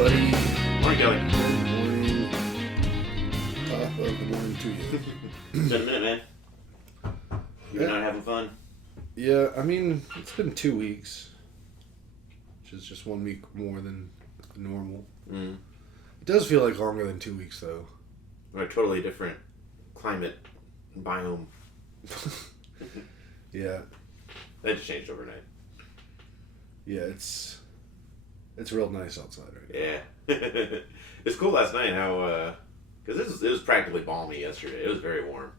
buddy. Morning, Kelly. Good morning. Good morning to you. It's been a minute, man. You're not having fun? Yeah, I mean, it's been 2 weeks, which is just 1 week more than normal. Mm. It does feel like longer than 2 weeks, though. We're a totally different climate biome. Yeah. That just changed overnight. Yeah, it's real nice outside right now. Yeah. It's cool last night how, because it was practically balmy yesterday. It was very warm.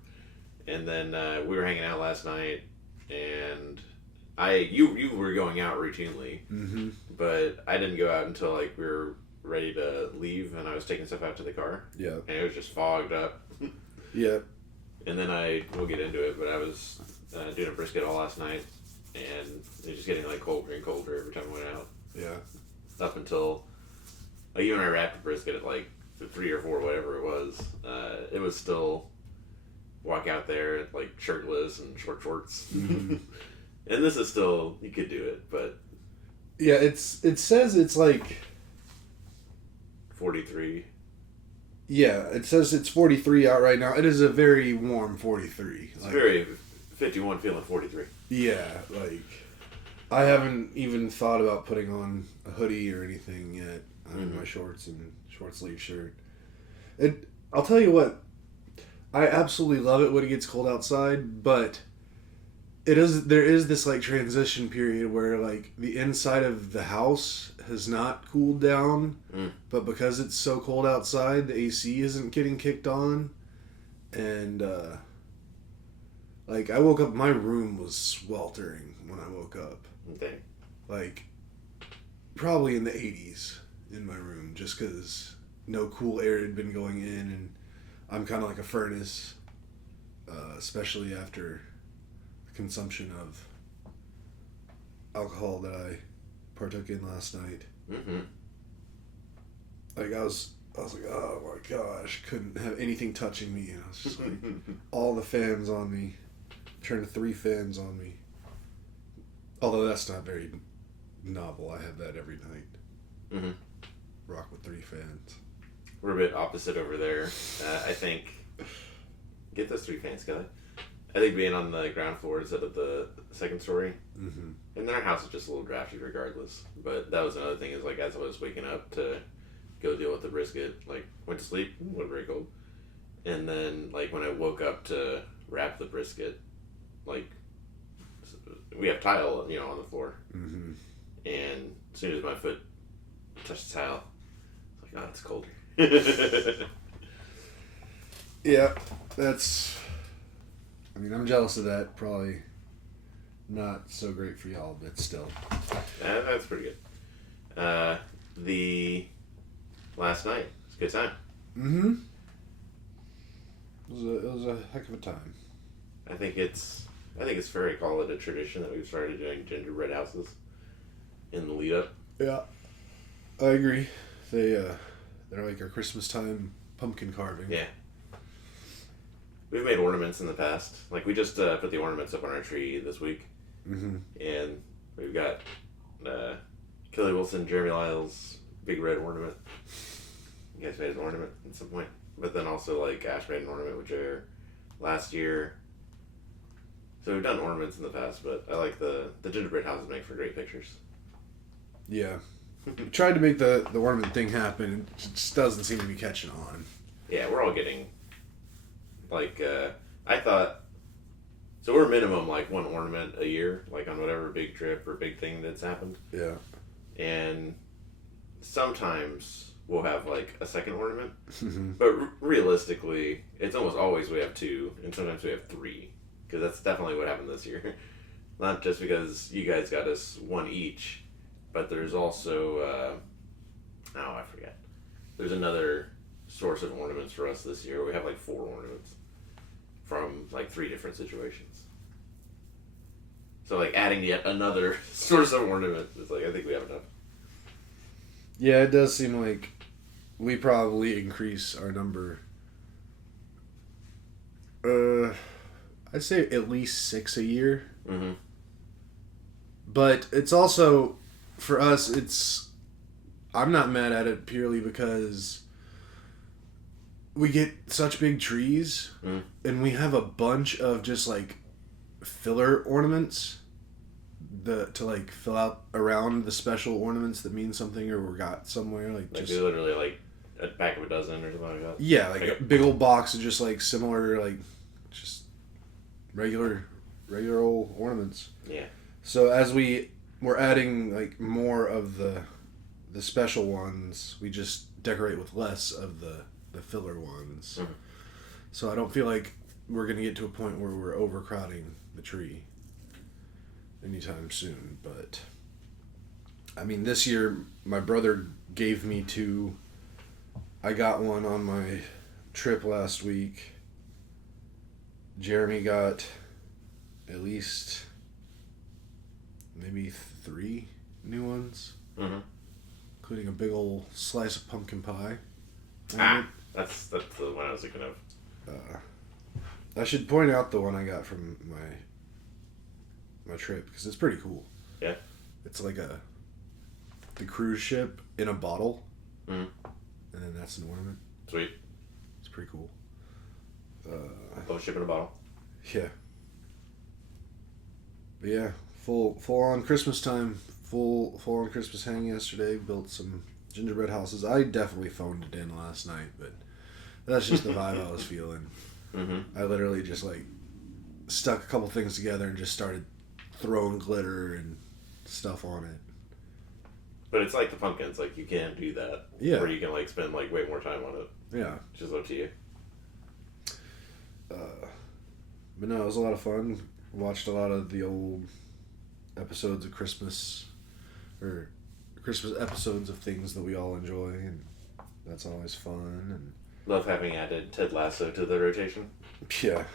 And then we were hanging out last night, and you were going out routinely, Mm-hmm. but I didn't go out until like we were ready to leave, and I was taking stuff out to the car. Yeah. And it was just fogged up. Yeah. And then we'll get into it, but I was doing a brisket all last night, and it was just getting like colder and colder every time I went out. Yeah. Up until, like, even when I wrapped the brisket at like 3 or 4, whatever it was still walk out there like shirtless and short shorts. Mm-hmm. And this is still, you could do it, but Yeah, it says it's like 43. Yeah, it says it's 43 out right now. It is a very warm 43. It's very 51 feeling 43. Yeah, like I haven't even thought about putting on a hoodie or anything yet. I'm in my shorts and short sleeve shirt. I'll tell you what, I absolutely love it when it gets cold outside, but there is this like transition period where like the inside of the house has not cooled down, but because it's so cold outside, the AC isn't getting kicked on, and like I woke up, my room was sweltering when I woke up. Okay. Like probably in the 80s in my room, just because no cool air had been going in, and I'm kind of like a furnace, especially after the consumption of alcohol that I partook in last night. Mm-hmm. Like I was like, oh my gosh, couldn't have anything touching me, and I was just like, all the fans on me, turned 3 fans on me. Although that's not very novel, I have that every night. Mm-hmm. Rock with 3 fans. We're a bit opposite over there. I think, get those 3 fans, Kelly. I think being on the ground floor instead of the second story. Mm-hmm. And then our house is just a little drafty regardless. But that was another thing, is like as I was waking up to go deal with the brisket, like went to sleep, wasn't very cold. And then like when I woke up to wrap the brisket, like we have tile, on the floor. Mm-hmm. And as soon as my foot touched the tile, it's like, oh, it's colder. Yeah, I'm jealous of that. Probably not so great for y'all, but still. That's pretty good. The last night, it's a good time. Mm-hmm. It was a heck of a time. I think it's fair to call it a tradition that we've started doing gingerbread houses in the lead up. Yeah, I agree. They're like our Christmas time pumpkin carving. Yeah. We've made ornaments in the past. Like, we just put the ornaments up on our tree this week. Mm-hmm. And we've got Kelly Wilson, Jeremy Lyle's big red ornament. You guys made an ornament at some point. But then also, like, Ash made an ornament with Jer last year. So we've done ornaments in the past, but I like the gingerbread houses make for great pictures. Yeah. We tried to make the ornament thing happen. It just doesn't seem to be catching on. Yeah, we're all getting, like, I thought, so we're minimum, like, 1 ornament a year, like, on whatever big trip or big thing that's happened. Yeah. And sometimes we'll have, like, a second ornament. Mm-hmm. But realistically, it's almost always we have 2, and sometimes we have 3. Because that's definitely what happened this year. Not just because you guys got us 1 each, but there's also, I forget. There's another source of ornaments for us this year. We have like 4 ornaments from like 3 different situations. So like adding yet another source of ornament, it's like, I think we have enough. Yeah, it does seem like we probably increase our number. I'd say at least 6 a year. Mm-hmm. But it's also, for us, it's I'm not mad at it purely because we get such big trees, and we have a bunch of just like filler ornaments to like fill out around the special ornaments that mean something or were got somewhere like just literally like a pack of a dozen or something like that. Yeah, like a big old box of just like similar like just regular old ornaments. Yeah. So as we're adding like more of the special ones, we just decorate with less of the filler ones. Mm-hmm. So I don't feel like we're gonna get to a point where we're overcrowding the tree anytime soon. But I mean, this year my brother gave me two. I got one on my trip last week. Jeremy got at least maybe 3 new ones, including a big old slice of pumpkin pie. That's the one I was thinking of. I should point out the one I got from my trip because it's pretty cool. Yeah. It's like the cruise ship in a bottle, and then that's an ornament. Sweet. It's pretty cool. Boat ship in a bottle. Yeah. But yeah, full on Christmas time. Full on Christmas hang yesterday. Built some gingerbread houses. I definitely phoned it in last night, but that's just the vibe I was feeling. I literally just like stuck a couple things together and just started throwing glitter and stuff on it. But it's like the pumpkins, like you can do that. Yeah. Where you can like spend like way more time on it. Yeah. Which is up to you. But no, it was a lot of fun. Watched a lot of the old episodes of Christmas, or Christmas episodes of things that we all enjoy, and that's always fun. And love having added Ted Lasso to the rotation. Yeah.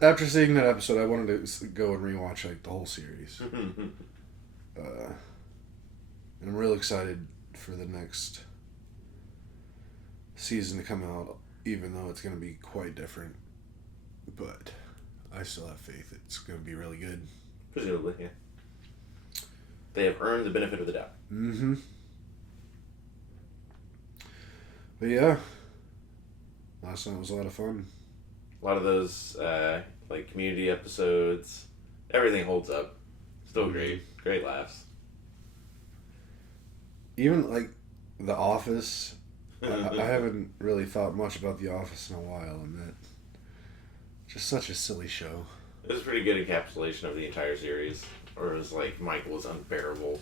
After seeing that episode, I wanted to go and rewatch like the whole series. And I'm real excited for the next season to come out, even though it's going to be quite different. But I still have faith it's going to be really good. Presumably, yeah. They have earned the benefit of the doubt. Mm-hmm. But yeah, last night was a lot of fun. A lot of those like community episodes, everything holds up. Still great laughs. Even like The Office, I haven't really thought much about The Office in a while, and that just such a silly show. It was a pretty good encapsulation of the entire series. Or it was like Michael was unbearable,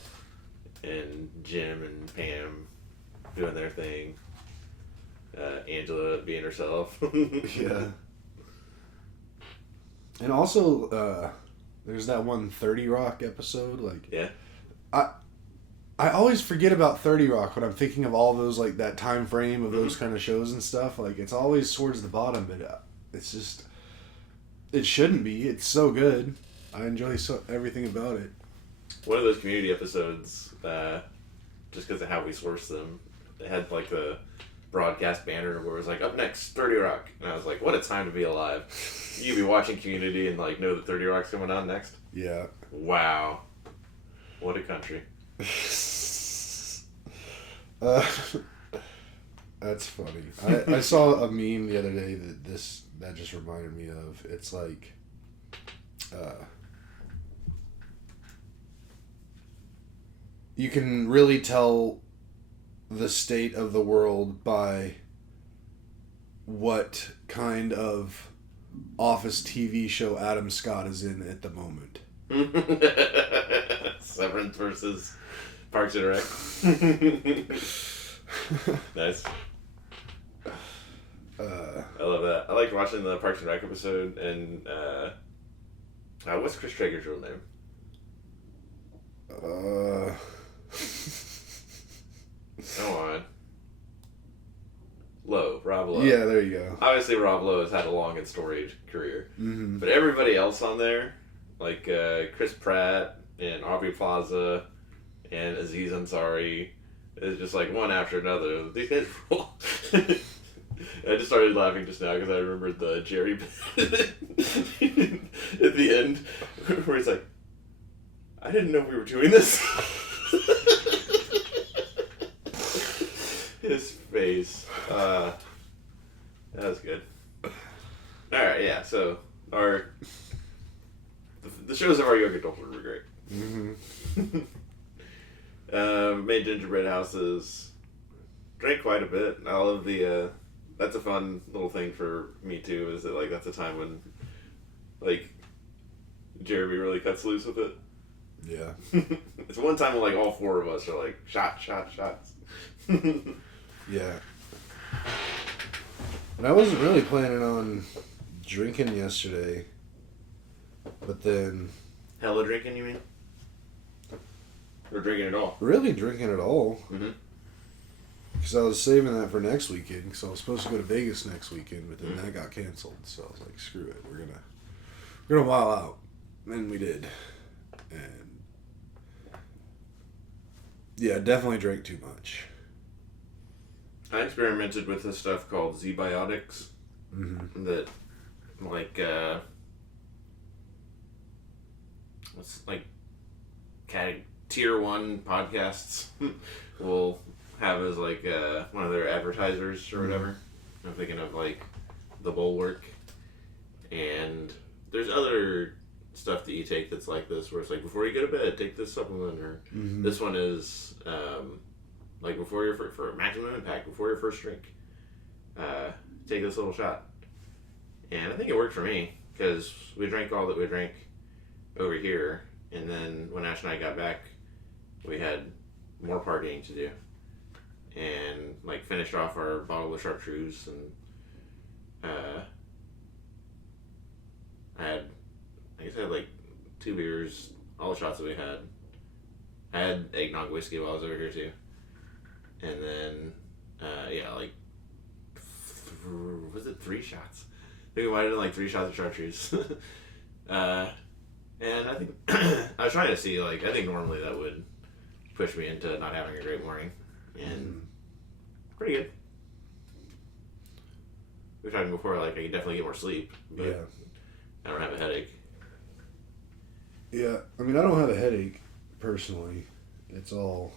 and Jim and Pam doing their thing. Angela being herself. Yeah. And also, there's that one 30 Rock episode. Like, yeah. I always forget about 30 Rock when I'm thinking of all those, like, that time frame of those kind of shows and stuff. Like, it's always towards the bottom, but it's just, it shouldn't be. It's so good. I enjoy everything about it. One of those community episodes, just because of how we sourced them, it had, like, the broadcast banner where it was like, up next, 30 Rock. And I was like, what a time to be alive. You could be watching Community and like know that 30 Rock's coming on next. Yeah. Wow. What a country. That's funny. I saw a meme the other day that just reminded me of. It's like you can really tell the state of the world by what kind of Office TV show Adam Scott is in at the moment. Severance versus Parks and Rec. Nice. I love that. I liked watching the Parks and Rec episode, and what's Chris Traeger's real name? Come on. Rob Lowe. Yeah, there you go. Obviously, Rob Lowe has had a long and storied career. Mm-hmm. But everybody else on there, like Chris Pratt and Aubrey Plaza and Aziz Ansari, is just like one after another. These guys rule. I just started laughing just now because I remembered the Jerry bit at the end where he's like, I didn't know we were doing this. His face. That was good. Alright, yeah, so the shows of our young adulthood were great. Made gingerbread houses. Drank quite a bit. I love the that's a fun little thing for me too, is that like that's a time when like Jeremy really cuts loose with it. Yeah. It's one time when like all four of us are like shots. Yeah. And I wasn't really planning on drinking yesterday, but then... Hella drinking, you mean? Or drinking at all? Really drinking at all. Mm-hmm. Because I was saving that for next weekend, because I was supposed to go to Vegas next weekend, but then that got canceled. So I was like, screw it, we're gonna while out. And we did. And yeah, definitely drank too much. I experimented with this stuff called Z-Biotics. Mm-hmm. That, like, what's like, tier 1 podcasts will have as like one of their advertisers or whatever. I'm thinking of like The Bulwark, and there's other stuff that you take that's like this, where it's like before you go to bed, take this supplement, or this one is like before your for maximum impact before your first drink, take this little shot. And I think it worked for me because we drank all that we drank over here, and then when Ash and I got back, we had more partying to do, and like finished off our bottle of chartreuse, and I had like 2 beers, all the shots that we had. I had eggnog whiskey while I was over here too, and then like was it 3 shots? I think we might have done like 3 shots of chartreuse. And I think I was trying to see, like, I think normally that would push me into not having a great morning, and pretty good. We were talking before, like, I could definitely get more sleep, but yeah. I don't have a headache. Yeah, I mean, I don't have a headache personally. It's all,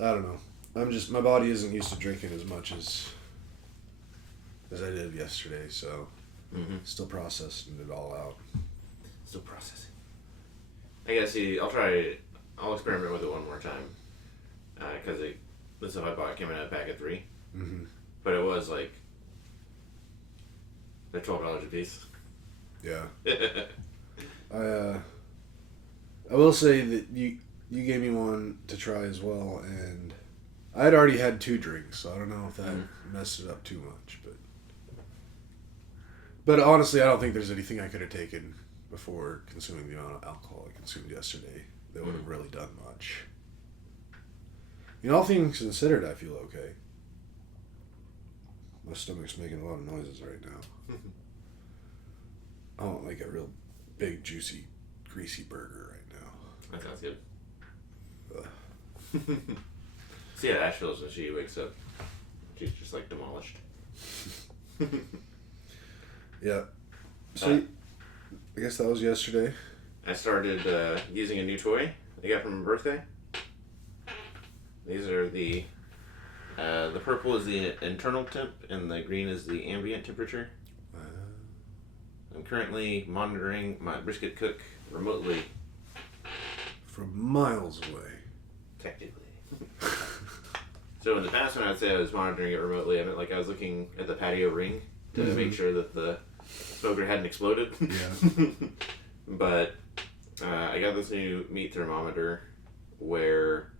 I don't know. My body isn't used to drinking as much as I did yesterday, so still processing it all out. Still processing. I gotta see, I'll experiment with it one more time, because the stuff I bought came in a pack of 3, but it was like, they're $12 a piece. Yeah. I will say that you gave me one to try as well, and I had already had 2 drinks, so I don't know if that messed it up too much, but honestly, I don't think there's anything I could have taken before consuming the amount of alcohol I consumed yesterday that would have really done much. You know, all things considered, I feel okay. My stomach's making a lot of noises right now. I want like a real big, juicy, greasy burger right now. That sounds good. See how Ash feels when she wakes up. She's just like demolished. Yeah. So I guess that was yesterday. I started using a new toy I got from my birthday. These are the purple is the internal temp and the green is the ambient temperature. I'm currently monitoring my brisket cook remotely. From miles away. Technically. So in the past when I would say I was monitoring it remotely, I meant like I was looking at the patio ring to make sure that the smoker hadn't exploded. Yeah. But I got this new meat thermometer where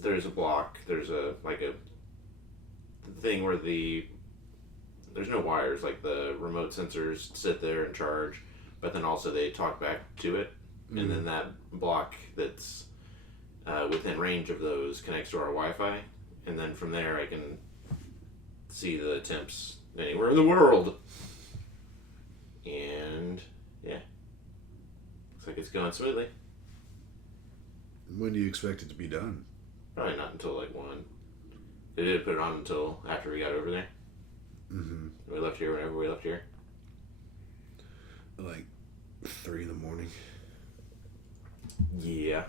there's a block, there's a thing where there's no wires, like the remote sensors sit there and charge, but then also they talk back to it, and then that block that's within range of those connects to our Wi-Fi, and then from there I can see the temps anywhere in the world. And yeah, looks like it's going smoothly. When do you expect it to be done? Probably not until like 1. They didn't put it on until after we got over there. We left here whenever we left here. Like 3 in the morning. Yeah.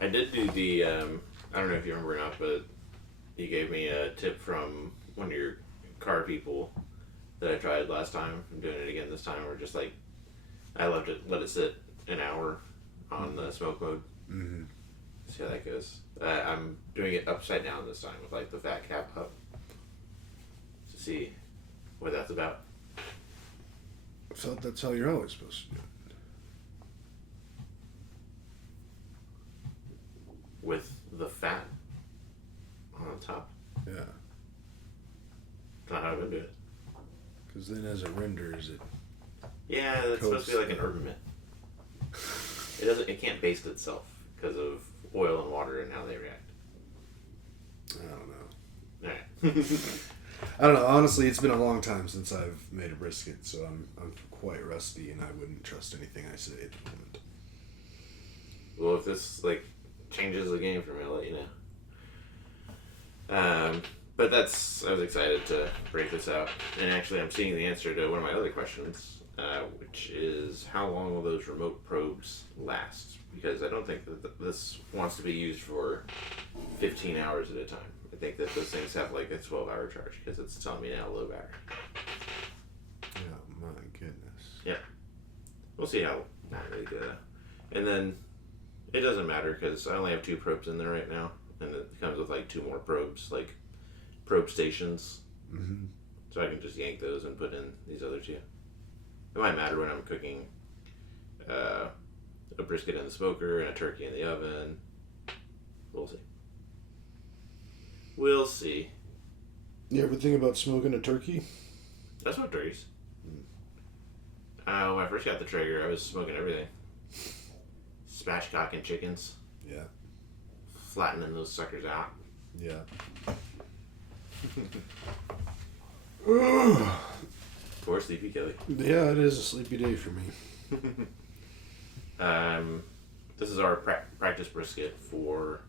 I did do the. I don't know if you remember or not, but you gave me a tip from one of your car people that I tried last time. I'm doing it again this time. We're just like, I left it, let it sit an hour on the smoke mode. Mm-hmm. See how that goes. I'm doing it upside down this time with like the fat cap up to see what that's about. I thought that's how you're always supposed to do it. With the fat on the top. Yeah. That's not how I've been doing it. Because then as it renders, it. Yeah, that's supposed to be like an urban myth. It can't baste itself because of oil and water and how they react. I don't know. Alright. I don't know. Honestly, it's been a long time since I've made a brisket, so I'm quite rusty, and I wouldn't trust anything I say at the moment. Well, if this like changes the game for me, I'll let you know. But I was excited to break this out, and actually, I'm seeing the answer to one of my other questions, which is how long will those remote probes last? Because I don't think that this wants to be used for 15 hours at a time. I think that those things have like a 12-hour charge because it's telling me now low battery. Yeah, my goodness. Yeah. We'll see how long they go. And then it doesn't matter because I only have 2 probes in there right now, and it comes with like 2 more probes, like probe stations. Mm-hmm. So I can just yank those and put in these other 2. It might matter when I'm cooking a brisket in the smoker and a turkey in the oven. We'll see. We'll see. You ever think about smoking a turkey? That's what turkeys. When I first got the Traeger, I was smoking everything. Spatchcocking chickens. Yeah. Flattening those suckers out. Yeah. Poor Sleepy Kelly. Yeah, it is a sleepy day for me. This is our practice brisket for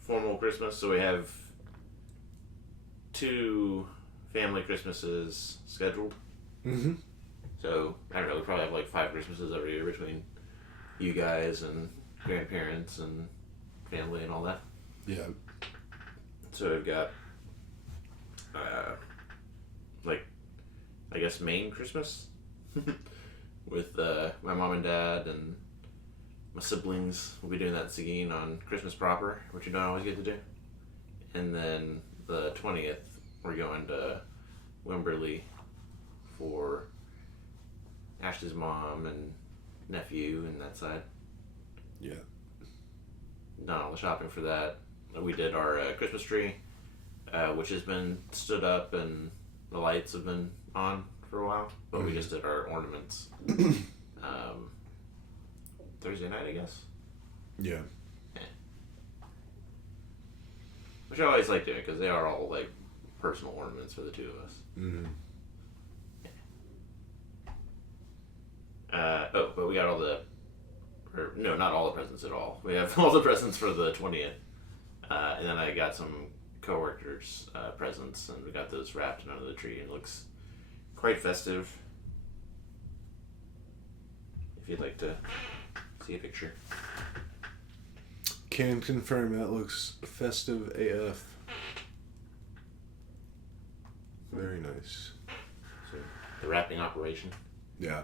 formal Christmas. So we have 2 family Christmases scheduled. Mm-hmm. So I don't know. We probably have like 5 Christmases every year between you guys and grandparents and family and all that. Yeah. So we've got like I guess Maine Christmas with my mom and dad and my siblings. We'll be doing that in Seguin on Christmas proper, which you don't always get to do. And then the 20th, we're going to Wimberley for Ashley's mom and nephew and that side. Yeah. Done all the shopping for that. We did our Christmas tree, which has been stood up and the lights have been on for a while, but we just did our ornaments Thursday night, I guess. Yeah. Which I always like doing because they are all like personal ornaments for the 2 of us. Mm-hmm. But we got no, not all the presents at all. We have all the presents for the 20th. And then I got some coworkers' presents, and we got those wrapped under the tree, and it looks quite festive. If you'd like to see a picture. Can confirm that looks festive AF. Very nice. So, the wrapping operation. Yeah.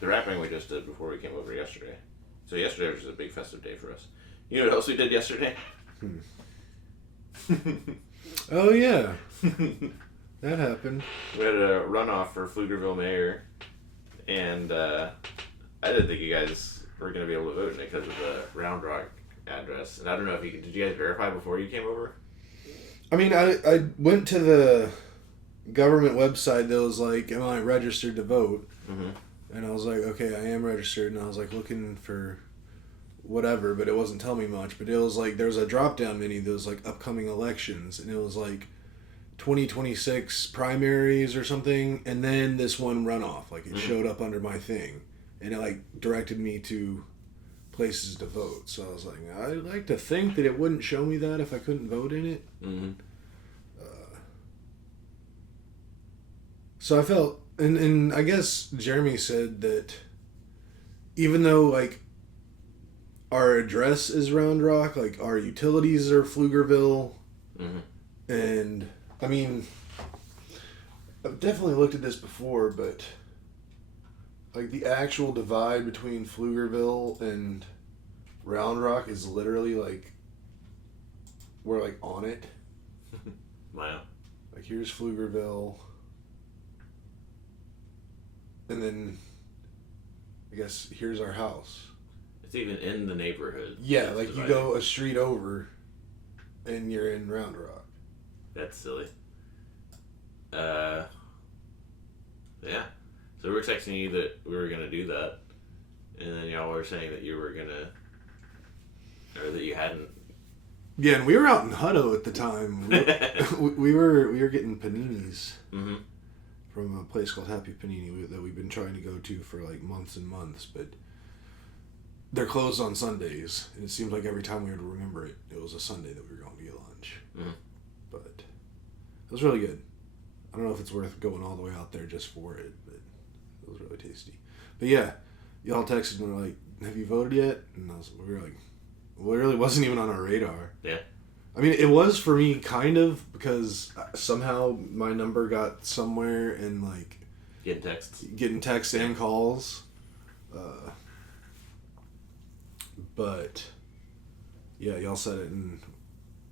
The wrapping we just did before we came over yesterday. So yesterday was just a big festive day for us. You know what else we did yesterday? Oh, yeah. That happened. We had a runoff for Pflugerville mayor, and I didn't think you guys were going to be able to vote in it because of the Round Rock address. And I don't know if did you guys verify before you came over? I mean, I went to the government website that was like, am I registered to vote? Mm-hmm. And I was like, okay, I am registered. And I was like looking for whatever, but it wasn't telling me much. But it was like, there's a drop-down menu that was like upcoming elections. And it was like 2026 primaries or something. And then this one runoff. Like it showed up under my thing. And it like directed me to places to vote. So I was like, I'd like to think that it wouldn't show me that if I couldn't vote in it. Mm-hmm. So I felt, and I guess Jeremy said that even though like our address is Round Rock, like our utilities are Pflugerville, and I mean, I've definitely looked at this before, but like the actual divide between Pflugerville and Round Rock is literally like we're like on it. Wow. Like here's Pflugerville, and then I guess here's our house. It's even in the neighborhood. Yeah, like you go a street over, and you're in Round Rock. That's silly. Yeah. So we were texting you that we were gonna do that, and then y'all were saying that you were gonna, or that you hadn't. Yeah, and we were out in Hutto at the time. We were getting paninis from a place called Happy Panini that we've been trying to go to for like months and months, but they're closed on Sundays, and it seemed like every time we would remember it, it was a Sunday that we were going to get lunch. But it was really good. I don't know if it's worth going all the way out there just for it, but it was really tasty. But yeah, y'all texted and were like, "Have you voted yet?" And we were like, well, it really wasn't even on our radar. Yeah. I mean, it was for me kind of, because somehow my number got somewhere and like getting texts and calls. But yeah, y'all said it, and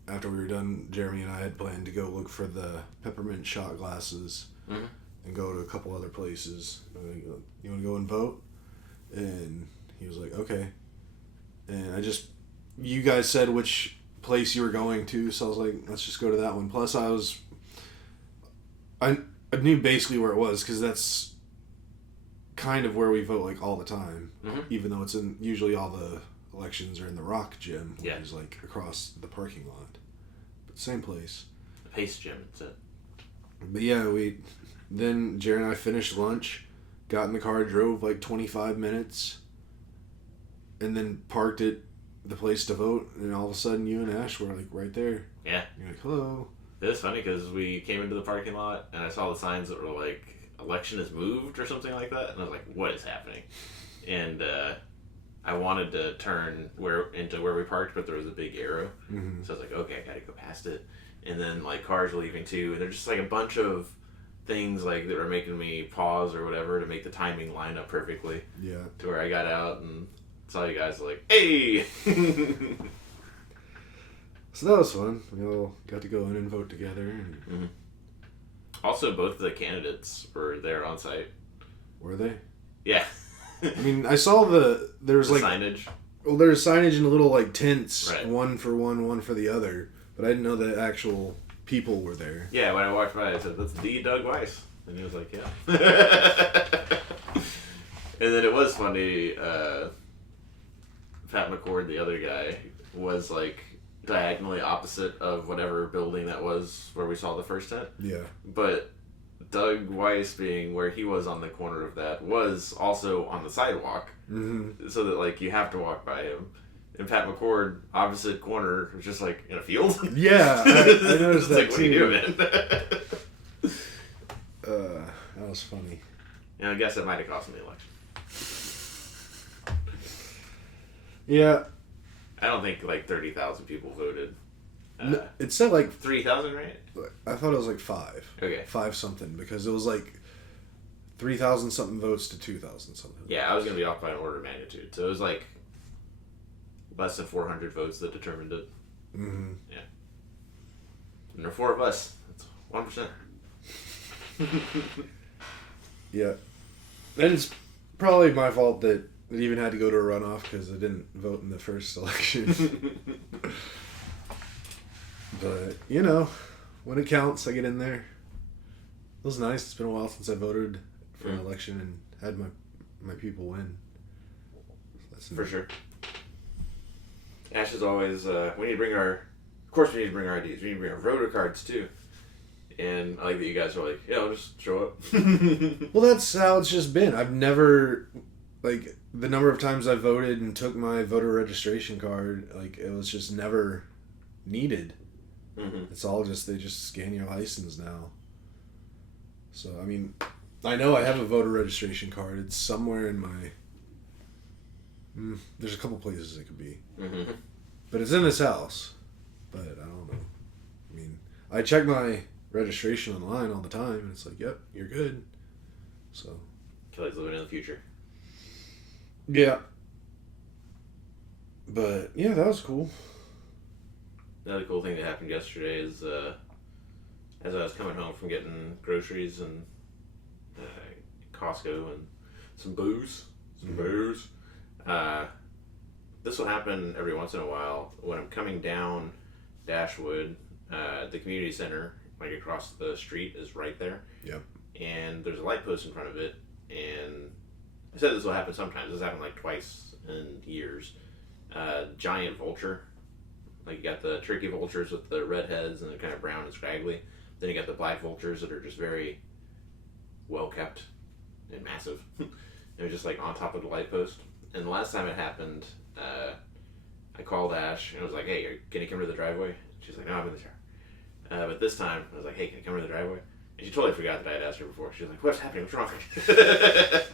after we were done, Jeremy and I had planned to go look for the peppermint shot glasses and go to a couple other places. You want to go and vote? And he was like, okay. And you guys said which place you were going to, so I was like, let's just go to that one. Plus I knew basically where it was, because that's kind of where we vote like all the time, even though it's in, usually all the elections are in the Rock Gym, which is like across the parking lot, but same place. The Pace Gym, that's it. But yeah, then Jared and I finished lunch, got in the car, drove like 25 minutes, and then parked at the place to vote, and all of a sudden you and Ash were like right there. Yeah. You're like, hello. It was funny because we came into the parking lot and I saw the signs that were like, election is moved or something like that, and I was like, what is happening? And I wanted to turn into where we parked, but there was a big arrow. So I was like, okay, I gotta go past it. And then like cars were leaving too, and there's just like a bunch of things like that were making me pause or whatever to make the timing line up perfectly. Yeah. To where I got out and saw you guys like, hey! So that was fun. We all got to go in and vote together. And Also, both the candidates were there on site. Were they? Yeah. I mean, I saw there's like signage. Well, there's signage in little like tents, right. One for one, one for the other. But I didn't know that actual people were there. Yeah, when I walked by, I said, "That's the Doug Weiss," and he was like, "Yeah." And then it was funny. Pat McCord, the other guy, was like diagonally opposite of whatever building that was where we saw the first tent. Yeah. But Doug Weiss, being where he was on the corner of that, was also on the sidewalk. So that like you have to walk by him. And Pat McCord, opposite corner, was just like in a field. Yeah, I noticed that like, too. What are you doing? That was funny. And I guess it might have cost me the election. Yeah. I don't think like 30,000 people voted. It said like 3,000, right? I thought it was like 5. Okay. 5 something, because it was like 3,000 something votes to 2,000 something. Yeah, I was gonna be off by an order of magnitude, so it was like less than 400 votes that determined it. Yeah. And there are 4 of us. That's 1%. Yeah. And it's probably my fault that it even had to go to a runoff, because I didn't vote in the first election. But, you know, when it counts, I get in there. It was nice. It's been a while since I voted for an election and had my people win. So for sure. Ash is always, we need to bring our IDs. We need to bring our voter cards, too. And I like that you guys are like, yeah, I'll just show up. Well, that's how it's just been. I've never, like, the number of times I voted and took my voter registration card, like, it was just never needed. It's all just, they just scan your license now. So, I mean, I know I have a voter registration card. It's somewhere in my There's a couple places it could be. Mm-hmm. But it's in this house. But I don't know. I mean, I check my registration online all the time, and it's like, yep, you're good. So. Kelly's living in the future. Yeah. But, yeah, that was cool. Another cool thing that happened yesterday is, as I was coming home from getting groceries and Costco and some booze, this will happen every once in a while when I'm coming down Dashwood. The community center, like across the street, is right there. Yep. And there's a light post in front of it. And I said this will happen sometimes. This happened like twice in years. Giant vulture. Like you got the turkey vultures with the red heads and they're kind of brown and scraggly. Then you got the black vultures that are just very well kept and massive. They're just like on top of the light post. And the last time it happened, I called Ash and I was like, "Hey, can you come to the driveway?" She's like, "No, I'm in the shower." But this time I was like, "Hey, can you come to the driveway?" And she totally forgot that I had asked her before. She was like, "What's happening? What's wrong?" I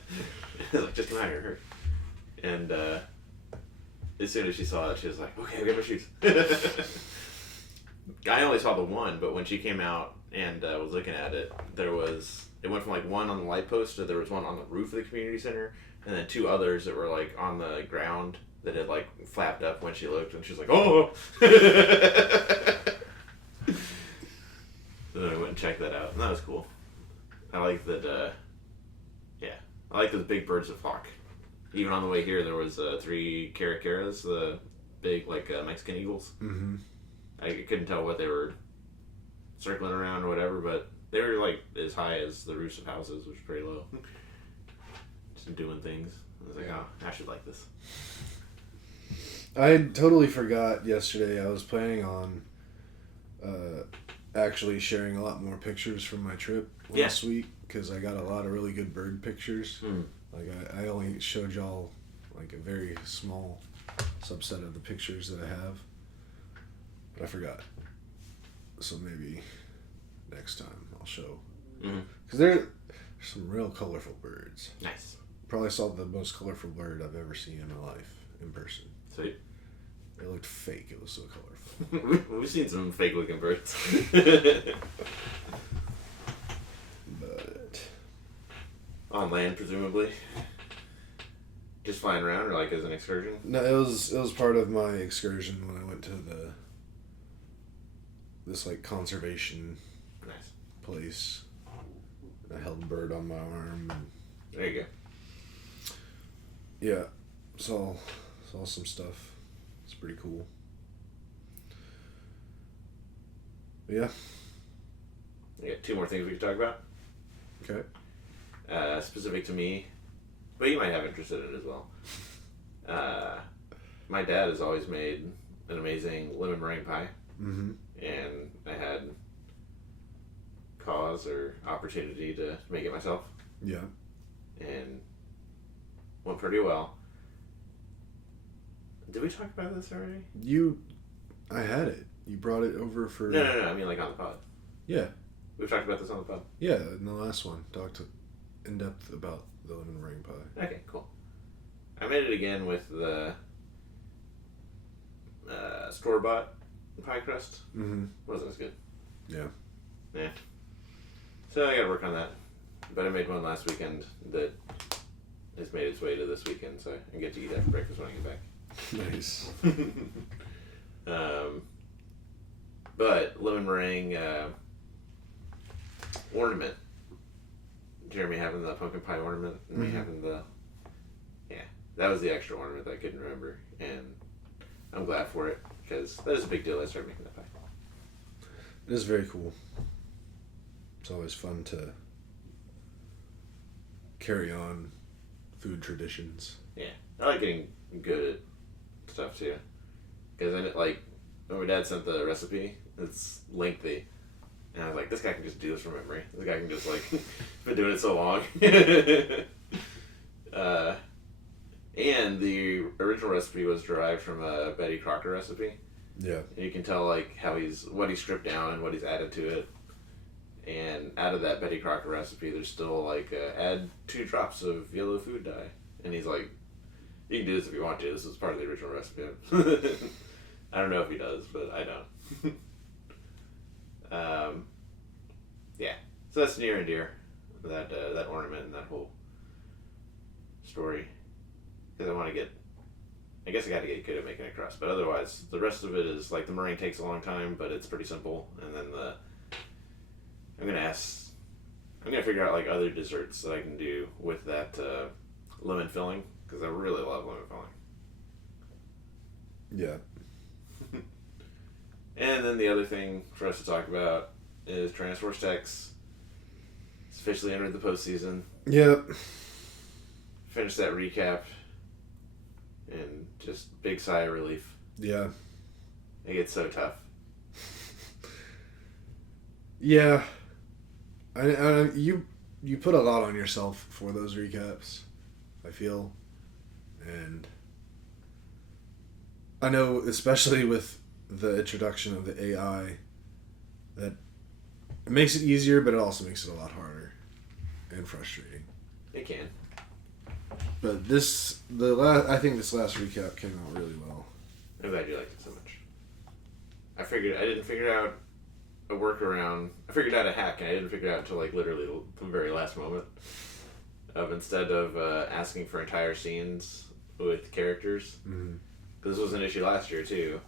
was like, "Just come out here, hurt." And as soon as she saw it, she was like, "Okay, I'll get my shoes." I only saw the one, but when she came out and was looking at it, it went from like one on the light post to there was one on the roof of the community center, and then two others that were like on the ground that had like flapped up when she looked, and she was like, "Oh!" So then I went and checked that out, and that was cool. I like that, I like those big birds that flock. Even on the way here, there was 3 caracaras, the big, like, Mexican eagles. Mm-hmm. I couldn't tell what they were circling around or whatever, but they were, like, as high as the roofs of houses, which was pretty low. Just doing things. I was like, oh, I should like this. I totally forgot yesterday. I was planning on actually sharing a lot more pictures from my trip last week because I got a lot of really good bird pictures. Like I only showed y'all like a very small subset of the pictures that I have, but I forgot. So maybe next time I'll show because there's some real colorful birds. Nice. Probably saw the most colorful bird I've ever seen in my life in person. Sweet. It looked fake. It was so colorful. We've seen some fake looking birds. But on land, presumably. Just flying around, or like as an excursion? No, it was part of my excursion when I went to this like conservation place. I held a bird on my arm. And, there you go. Yeah, saw some stuff. It's pretty cool. But yeah. I got 2 more things we could talk about. Okay. Specific to me, but you might have interest in it as well. My dad has always made an amazing lemon meringue pie. Mm-hmm. And I had cause or opportunity to make it myself. Yeah. And went pretty well. Did we talk about this already? I had it. You brought it over for... No. I mean, like on the pod. Yeah. We've talked about this on the pod. Yeah, in the last one. Talked in depth about the lemon meringue pie. Okay, cool. I made it again with the store-bought pie crust. Mm-hmm. Wasn't as good. Yeah. Yeah. So I gotta work on that. But I made one last weekend that has made its way to this weekend, so I get to eat after breakfast when I get back. Nice. But lemon meringue ornament. Jeremy having the pumpkin pie ornament, and me having that was the extra ornament that I couldn't remember, and I'm glad for it because that is a big deal. I started making that pie. It is very cool. It's always fun to carry on food traditions. Yeah, I like getting good at stuff too, because then like when my dad sent the recipe, it's lengthy, and I was like, this guy can just do this from memory. This guy can just like been doing it so long. And the original recipe was derived from a Betty Crocker recipe. Yeah. And you can tell like what he stripped down and what he's added to it. And out of that Betty Crocker recipe, there's still like add 2 drops of yellow food dye. And he's like, You can do this if you want to. This is part of the original recipe. I don't know if he does, but I don't. Yeah. So that's near and dear. That ornament and that whole story. Because I want to get... I guess I got to get good at making a crust. But otherwise, the rest of it is... Like, the meringue takes a long time, but it's pretty simple. And then I'm going to figure out, like, other desserts that I can do with that lemon filling. Because I really love lemon filling. Yeah. And then the other thing for us to talk about is Tyrannosaurus Rex. It's officially entered the postseason. Yep. Finished that recap. And just big sigh of relief. Yeah. It gets so tough. Yeah. You put a lot on yourself for those recaps, I feel. And I know, especially with the introduction of the AI, that it makes it easier, but it also makes it a lot harder and frustrating. It can. But I think this last recap came out really well. I'm glad you liked it so much. I didn't figure out a workaround. I figured out a hack, and I didn't figure it out until like literally the very last moment. Instead of asking for entire scenes with characters, because this was an issue last year too,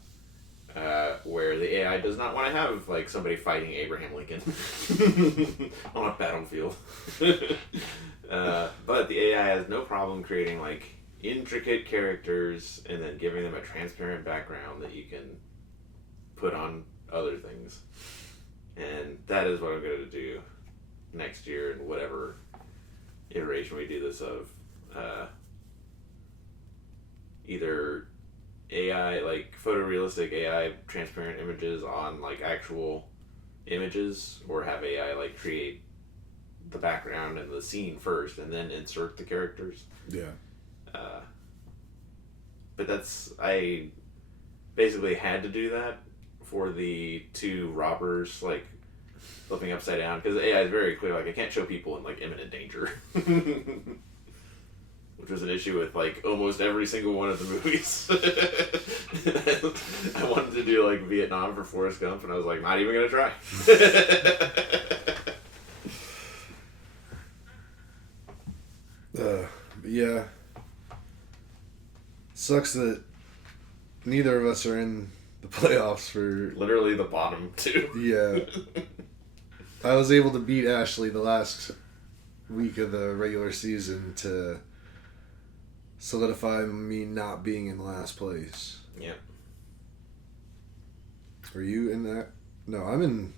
where the AI does not want to have like somebody fighting Abraham Lincoln on a battlefield. But the AI has no problem creating like intricate characters and then giving them a transparent background that you can put on other things. And that is what I'm going to do next year in whatever iteration we do this of. Either AI, like photorealistic AI transparent images on like actual images, or have AI like create the background and the scene first and then insert the characters. Yeah. But I basically had to do that for the two robbers like flipping upside down, because the AI is very clear, like I can't show people in like imminent danger. Which was an issue with like almost every single one of the movies. I wanted to do like Vietnam for Forrest Gump, and I was like, not even gonna try. Yeah. Sucks that neither of us are in the playoffs for... Literally the bottom two. Yeah. I was able to beat Ashley the last week of the regular season to solidify me not being in last place. Yeah. Are you in that? No, I'm in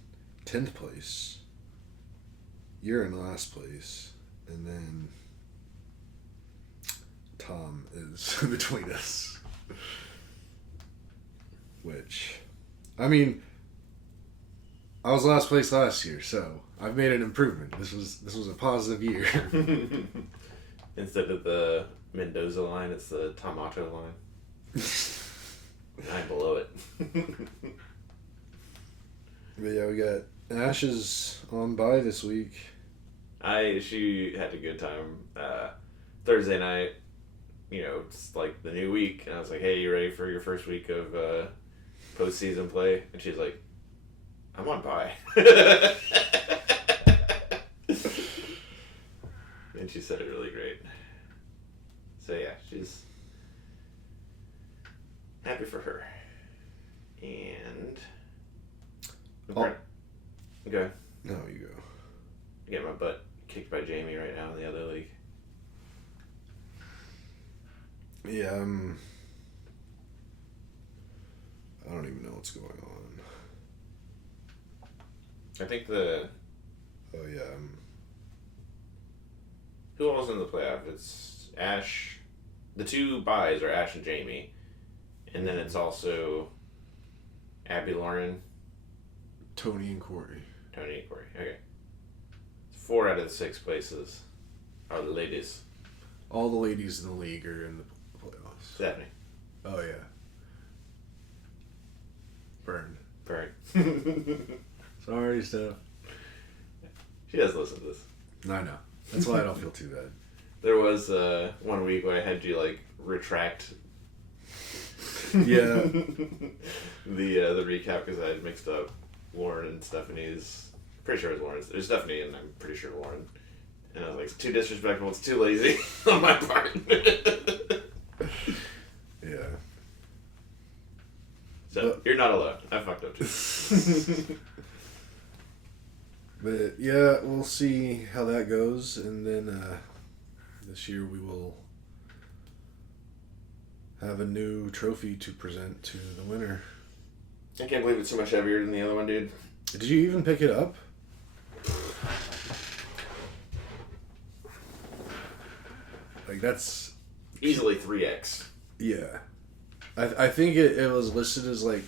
10th place. You're in last place. And then Tom is between us. Which, I mean, I was last place last year, so I've made an improvement. This was a positive year. Instead of the Mendoza line, it's the Tomato line. I'm below it. But yeah, we got Ash's on bye this week. She had a good time. Thursday night, it's like the new week, and I was like, hey, you ready for your first week of postseason play? And she's like, I'm on bye. And she said it really great. So yeah, she's happy for her. And okay. No, you go. I get my butt kicked by Jamie right now in the other league. Yeah, I don't even know what's going on. I think Oh yeah. who else in the playoff? It's Ash. The two buys are Ash and Jamie, and then it's also Abby, Lauren, Tony and Corey. Tony, and Corey. Okay. 4 out of the 6 places are the ladies. All the ladies in the league are in the playoffs. Stephanie. Oh yeah. Burn. Sorry, Steph. She does listen to this. I know. That's why I don't feel too bad. There was 1 week where I had you like retract. Yeah. the recap because I had mixed up Lauren and Stephanie's. Pretty sure it was Lauren's. There's Stephanie and I'm pretty sure Lauren. And I was like, it's too disrespectful. It's too lazy on my part. Yeah. So you're not alone. I fucked up too. But yeah, we'll see how that goes, and then this year we will have a new trophy to present to the winner. I can't believe it's so much heavier than the other one, dude. Did you even pick it up? Like, that's... Easily 3x. Yeah. I think it was listed as like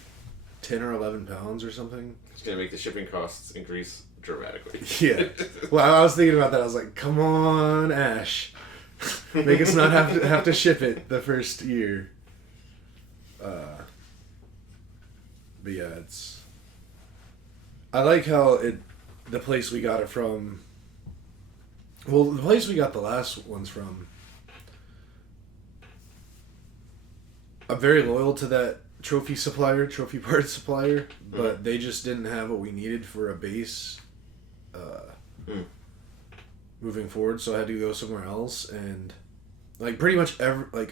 10 or 11 pounds or something. It's going to make the shipping costs increase dramatically. Yeah. Well, I was thinking about that. I was like, come on, Ash. Make us not have to ship it the first year. But yeah, it's... I like how the place we got it from... Well, the place we got the last ones from... I'm very loyal to that trophy parts supplier, but they just didn't have what we needed for a base moving forward, so I had to go somewhere else, and like pretty much I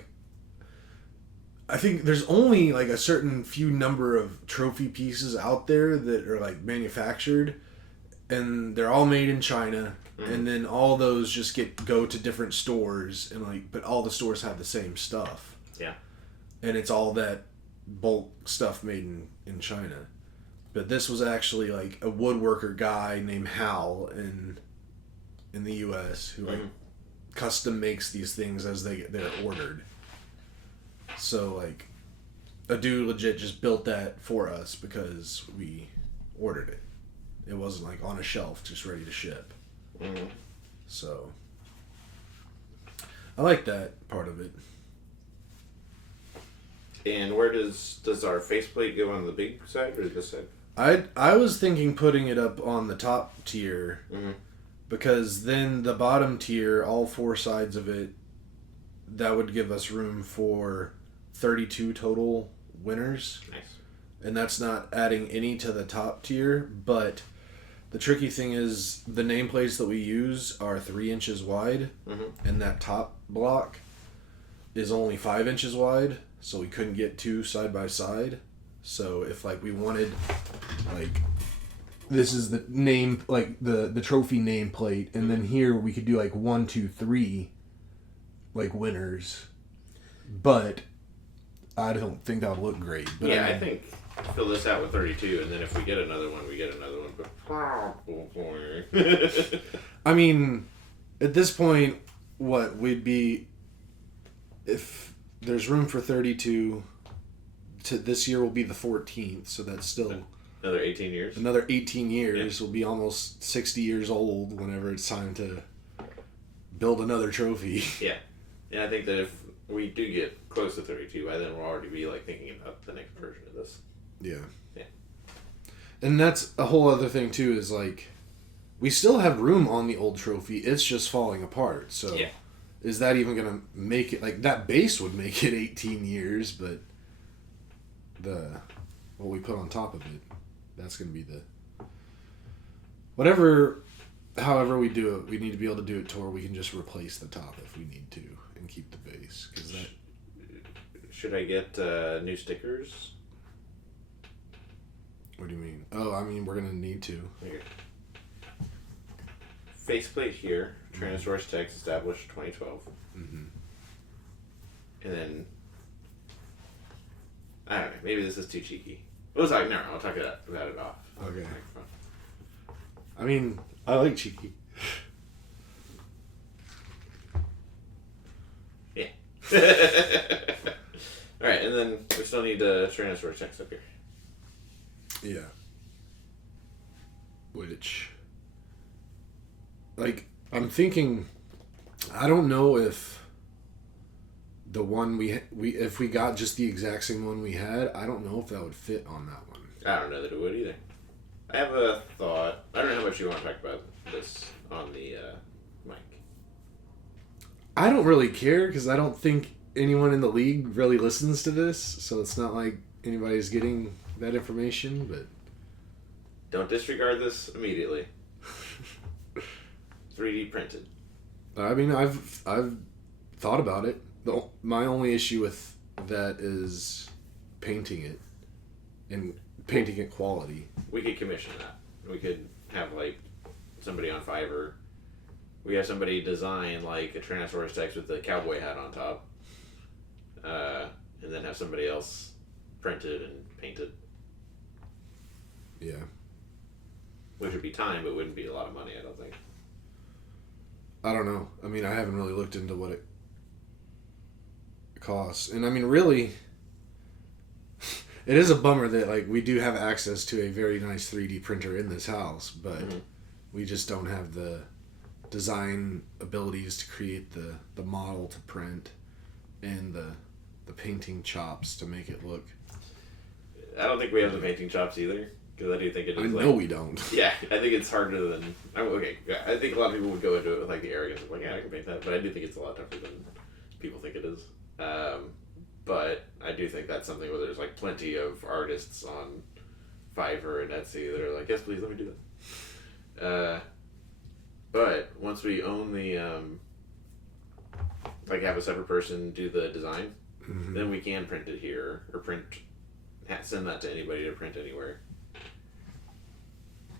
think there's only like a certain few number of trophy pieces out there that are like manufactured, and they're all made in China, and then all those just go to different stores, and like, but all the stores have the same stuff. Yeah. And it's all that bulk stuff made in China. But this was actually like a woodworker guy named Hal in the U.S. who like custom makes these things as they're ordered. So like a dude legit just built that for us because we ordered it. It wasn't like on a shelf just ready to ship. Mm-hmm. So I like that part of it. And where does our faceplate go, on the big side or this side? I was thinking putting it up on the top tier, because then the bottom tier, all four sides of it, that would give us room for 32 total winners. Nice. And that's not adding any to the top tier, but the tricky thing is the nameplates that we use are 3 inches wide, and that top block is only 5 inches wide. So we couldn't get two side by side. So if like we wanted, like, this is the name, like the trophy nameplate, and then here we could do like 1, 2, 3, like winners. But I don't think that would look great. But yeah, I think fill this out with 32, and then if we get another one, we get another one. But I mean, at this point, what we'd be, if there's room for 32. This year will be the 14th, so that's still another 18 years. Another 18 years. We'll be almost 60 years old whenever it's time to build another trophy. Yeah, and I think that if we do get close to 32, by then we'll already be like thinking about the next version of this. Yeah. Yeah. And that's a whole other thing too. Is like, we still have room on the old trophy. It's just falling apart. So. Yeah. Is that even going to make it... Like, that base would make it 18 years, but what we put on top of it, that's going to be the... However we do it, we need to be able to do it to where we can just replace the top if we need to and keep the base. Cause that... Should I get new stickers? What do you mean? Oh, I mean, we're going to need to. Okay. Faceplate here, Tyrannosaurus Rex established 2012. Mm-hmm. And then, I don't know, maybe this is too cheeky. I'll talk about it off. Okay. I mean, I like cheeky. Yeah. Alright, and then we still need Tyrannosaurus Rex up here. Yeah. Which... Like, I'm thinking, I don't know if the one if we got just the exact same one we had, I don't know if that would fit on that one. I don't know that it would either. I have a thought. I don't know how much you want to talk about this on the mic. I don't really care because I don't think anyone in the league really listens to this, so it's not like anybody's getting that information. But don't disregard this immediately. 3D printed. I mean, I've thought about it. My only issue with that is painting it and painting it quality. We could commission that. We could have like somebody on Fiverr. We have somebody design like a Tyrannosaurus Rex with the cowboy hat on top, and then have somebody else print it and paint it. Yeah. Which would be time, but wouldn't be a lot of money, I don't think. I don't know. I mean, I haven't really looked into what it costs. And I mean, really, it is a bummer that like we do have access to a very nice 3D printer in this house, but we just don't have the design abilities to create the model to print and the painting chops to make it look. I don't think we have the painting chops either. Because I do think it is. I know we don't. Yeah, I think it's harder than. Okay, yeah, I think a lot of people would go into it with like the arrogance of like, yeah, I can paint that, but I do think it's a lot tougher than people think it is. But I do think that's something where there's like plenty of artists on Fiverr and Etsy that are like, yes, please, let me do that. But once we own the, like have a separate person do the design, then we can print it here or send that to anybody to print anywhere.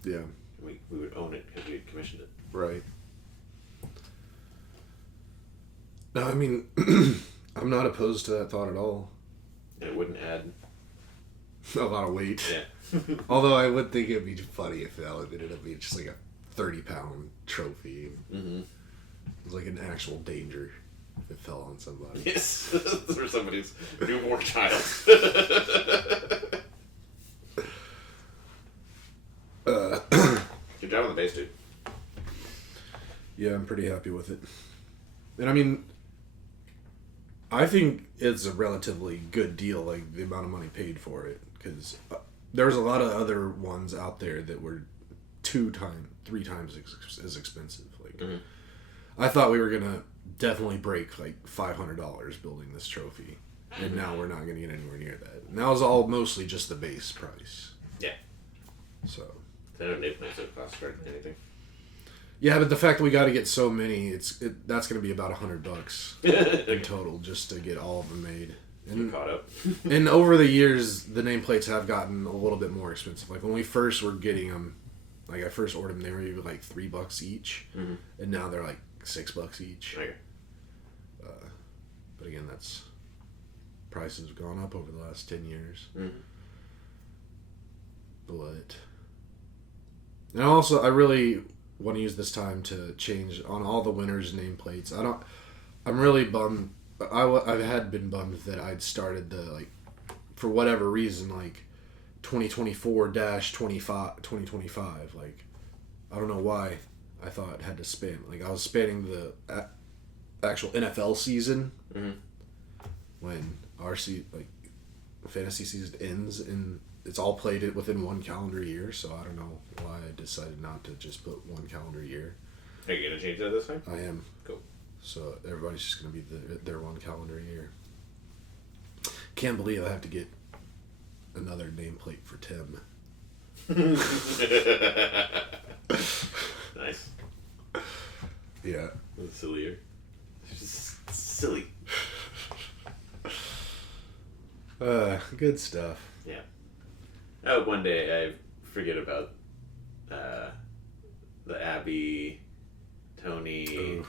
Yeah. We would own it because we had commissioned it. Right. No, I mean, I'm not opposed to that thought at all. And it wouldn't add a lot of weight. Yeah. Although I would think it would be funny if that ended up being just like a 30-pound trophy. Mm-hmm. It was like an actual danger if it fell on somebody. Yes. Or somebody's newborn child. Good job on the base, dude. Yeah, I'm pretty happy with it. And I mean, I think it's a relatively good deal, like the amount of money paid for it, because there's a lot of other ones out there that were 3 times as expensive. Like, I thought we were gonna definitely break like $500 building this trophy, and now we're not gonna get anywhere near that. And that was all mostly just the base price. Yeah. So. I don't know if it costs for anything. Yeah, but the fact that we got to get so many, that's going to be about $100 in total just to get all of them made. And caught up. And over the years, the nameplates have gotten a little bit more expensive. Like when we first were getting them, like I first ordered them, they were like $3 each, and now they're like $6 each. Okay. But again, that's prices have gone up over the last 10 years. But and also, I really want to use this time to change on all the winners' nameplates. I'm really bummed. I had been bummed that I'd started the, like, for whatever reason, like, 2024-2025. Like, I don't know why I thought it had to span. Like, I was spanning the actual NFL season when our fantasy season ends, and it's all played it within one calendar year, so I don't know why I decided not to just put one calendar year. Are you going to change that this time? I am. Cool. So everybody's just going to be their one calendar year. Can't believe I have to get another nameplate for Tim. Nice. Yeah. That's sillier. It's just silly. Good stuff. Yeah. I hope one day I forget about the Abby, Tony,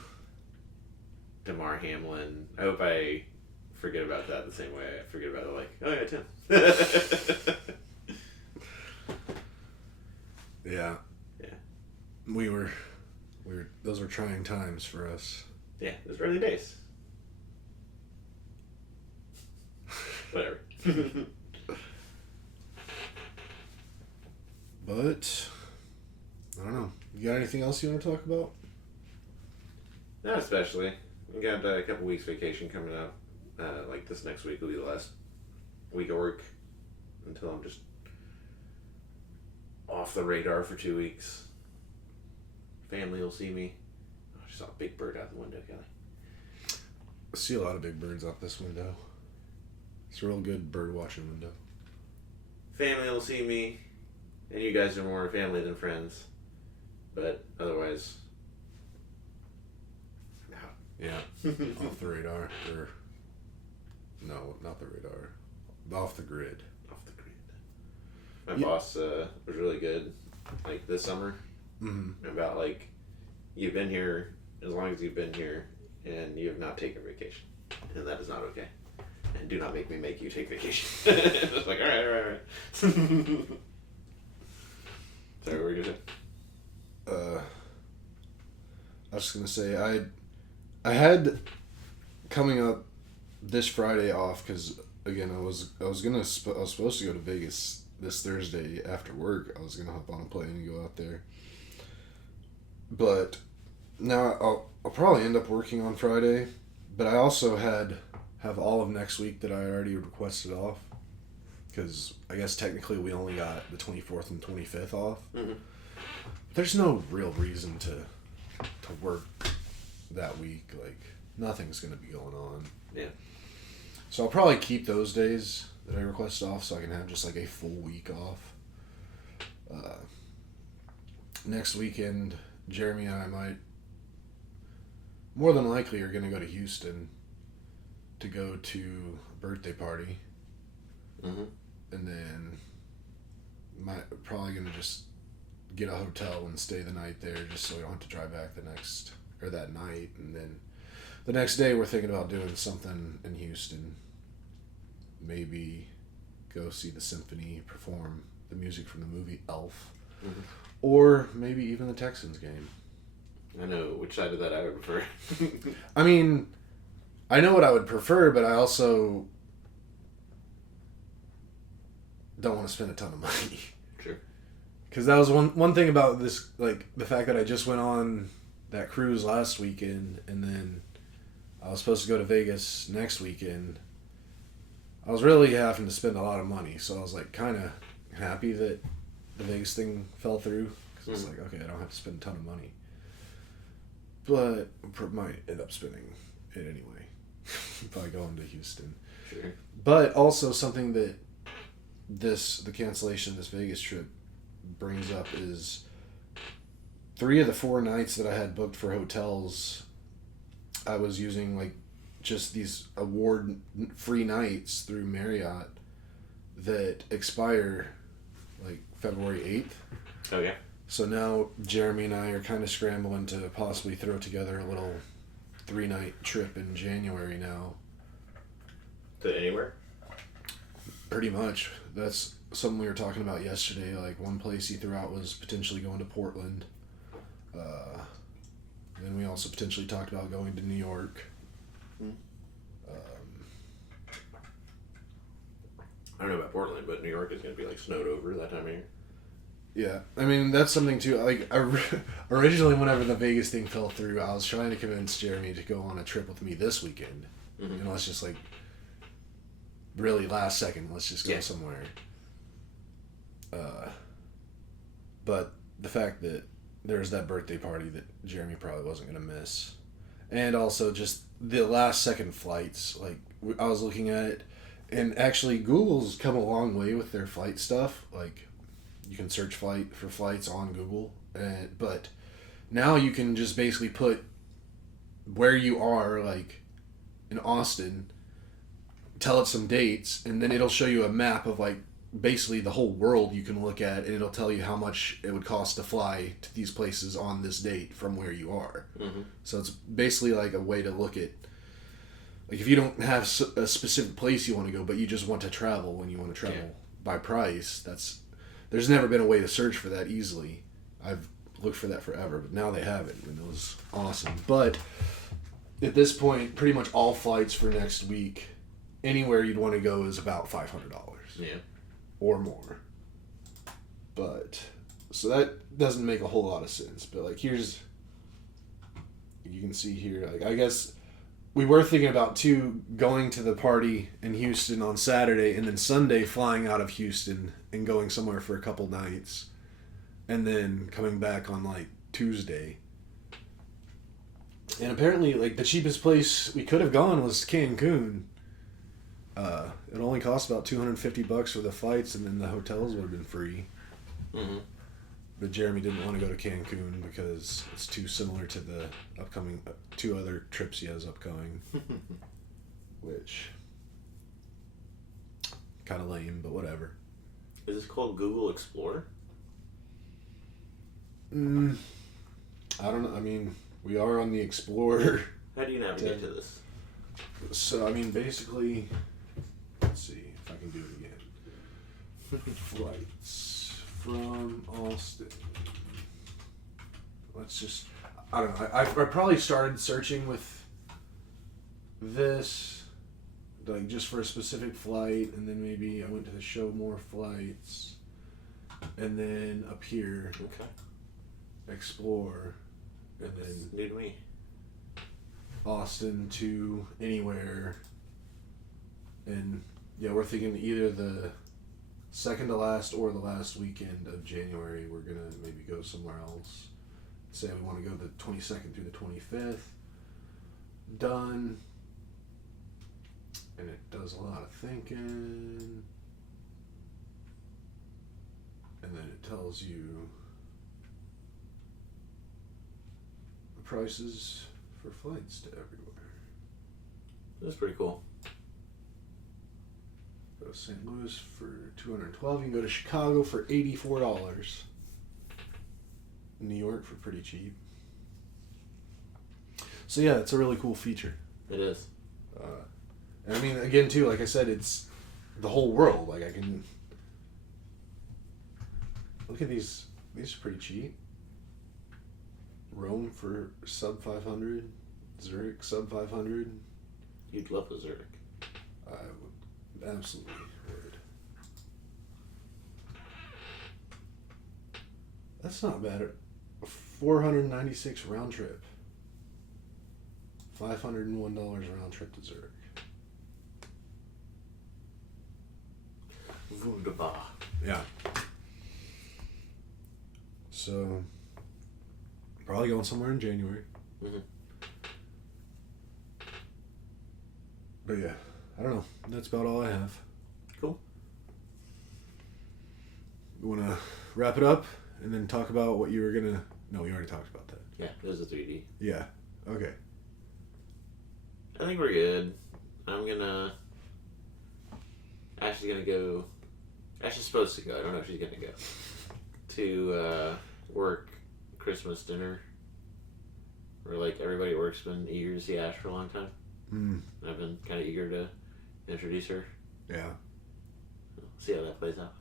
Damar Hamlin. I hope I forget about that the same way I forget about it, like, oh yeah, Tim. Yeah. Yeah. We were those were trying times for us. Yeah, it was early days. Whatever. But I don't know. You got anything else you want to talk about? Not especially. We got a couple weeks vacation coming up. Like this next week will be the last week of work until I'm just off the radar for 2 weeks. Family will see me. Oh, I just saw a big bird out the window, Kelly. see a lot of big birds out this window. It's a real good bird watching window. Family will see me, and you guys are more family than friends. But otherwise, no. Yeah, off the radar. Or no, not the radar. Off the grid. Off the grid. My boss was really good, like this summer. Mm-hmm. About like, you've been here as long as you've been here, and you have not taken vacation, and that is not okay. And do not make me make you take vacation. It's like, all right. Sorry, what were you gonna say? I was just gonna say I had coming up this Friday off because again I was supposed to go to Vegas this Thursday after work. I was gonna hop on a plane and go out there, but now I'll probably end up working on Friday. But I also have all of next week that I already requested off because I guess technically we only got the 24th and 25th off. Mm-hmm. There's no real reason to work that week. Like, nothing's going to be going on. Yeah. So I'll probably keep those days that I request off so I can have just like a full week off. Next weekend, Jeremy and I might, more than likely, are going to go to Houston to go to a birthday party. Mm-hmm. And then probably going to just get a hotel and stay the night there just so we don't have to drive back that night. And then the next day we're thinking about doing something in Houston. Maybe go see the symphony perform the music from the movie Elf. Mm-hmm. Or maybe even the Texans game. I know which side of that I would prefer. I mean, I know what I would prefer, but I also don't want to spend a ton of money. Sure. Because that was one thing about this, like, the fact that I just went on that cruise last weekend, and then I was supposed to go to Vegas next weekend. I was really having to spend a lot of money, so I was, like, kind of happy that the Vegas thing fell through. Because it's like, okay, I don't have to spend a ton of money. But I might end up spending it anyway by going to Houston. Sure. But also something that the cancellation of this Vegas trip brings up is 3 of the 4 nights that I had booked for hotels, I was using like just these award-free nights through Marriott that expire like February 8th. Okay. So now Jeremy and I are kind of scrambling to possibly throw together a little 3-night trip in January now. To anywhere? Pretty much. That's something we were talking about yesterday. Like, one place he threw out was potentially going to Portland. Then we also potentially talked about going to New York. I don't know about Portland, but New York is going to be like snowed over that time of year. Yeah, I mean, that's something too. Like, originally, whenever the Vegas thing fell through, I was trying to convince Jeremy to go on a trip with me this weekend. Mm-hmm. You know, let's just like, really last second, let's just go somewhere. But the fact that there's that birthday party that Jeremy probably wasn't going to miss. And also just the last second flights. Like, I was looking at it, and actually Google's come a long way with their flight stuff. Like, you can search for flights on Google, but now you can just basically put where you are, like in Austin, tell it some dates, and then it'll show you a map of like basically the whole world you can look at, and it'll tell you how much it would cost to fly to these places on this date from where you are. Mm-hmm. So it's basically like a way to look at, like, if you don't have a specific place you want to go, but you just want to travel when you want to travel by price, there's never been a way to search for that easily. I've looked for that forever, but now they have it, and it was awesome. But at this point, pretty much all flights for next week, anywhere you'd want to go is about $500. Yeah. Or more. But, so that doesn't make a whole lot of sense. But, like, you can see here, like, I guess we were thinking about, too, going to the party in Houston on Saturday, and then Sunday flying out of Houston and going somewhere for a couple nights, and then coming back on, like, Tuesday. And apparently, like, the cheapest place we could have gone was Cancun. It only cost about $250 for the flights, and then the hotels would have been free. Mm-hmm. But Jeremy didn't want to go to Cancun because it's too similar to the upcoming 2 other trips he has upcoming. Which, kind of lame, but whatever. Is this called Google Explorer? I don't know. I mean, we are on the Explorer. How do you navigate to this? So, I mean, basically, let's see if I can do it again. Flights from Austin. Let's just, I don't know. I probably started searching with this, like, just for a specific flight, and then maybe I went to the show more flights, and then up here, Okay. explore, and then New to me. Austin to anywhere. And yeah, we're thinking either the second to last or the last weekend of January we're gonna maybe go somewhere else. Say we want to go the 22nd through the 25th. Done. And it does a lot of thinking. And then it tells you the prices for flights to everywhere. That's pretty cool. Go to St. Louis for $212. You can go to Chicago for $84. New York for pretty cheap. So yeah, it's a really cool feature. It is. And I mean, again too, like I said, it's the whole world. Like I can look at these. These are pretty cheap. Rome for sub 500. Zurich sub 500. You'd love a Zurich. I would absolutely would. That's not bad. 496 round trip. $501 round trip to Zurich. Wunderbar. Yeah. So, probably going somewhere in January. Mm-hmm. But yeah, I don't know. That's about all I have. Cool. You want to wrap it up and then talk about what you were going to... No, we already talked about that. Yeah, it was a 3D. Yeah. Okay. I think we're good. I'm gonna... Ashley's gonna go... Ashley's supposed to go. I don't know if she's gonna go. To work Christmas dinner. Where, like, everybody at work's been eager to see Ash for a long time. Mm. I've been kind of eager to introduce her. Yeah. See how that plays out.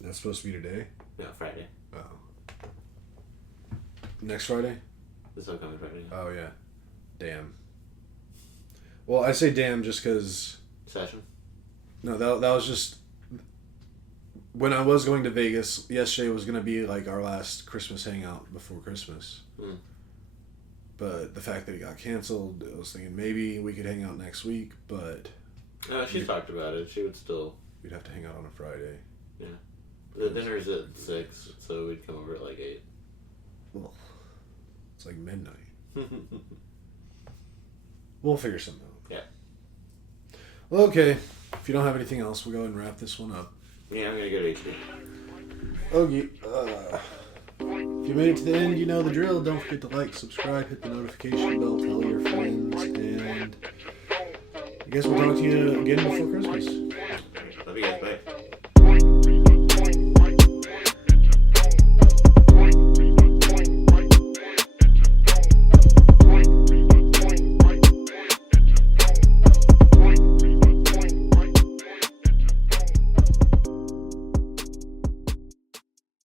That's supposed to be today? No, Friday. Oh. Next Friday? This upcoming Friday. Oh, yeah. Damn. Well, I say damn just because... Session? No, that was just... When I was going to Vegas, yesterday was going to be like our last Christmas hangout before Christmas. Mm. But the fact that it got canceled, I was thinking maybe we could hang out next week, but... She talked about it. She would still... We'd have to hang out on a Friday. Yeah. The dinner's at 6, so we'd come over at like 8. Well, it's like midnight. We'll figure something out. Yeah. Well, okay. If you don't have anything else, we'll go ahead and wrap this one up. Yeah, I'm gonna go to HD. Okay. If you made it to the end, you know the drill. Don't forget to like, subscribe, hit the notification bell, tell your friends, and I guess we'll talk to you again before Christmas.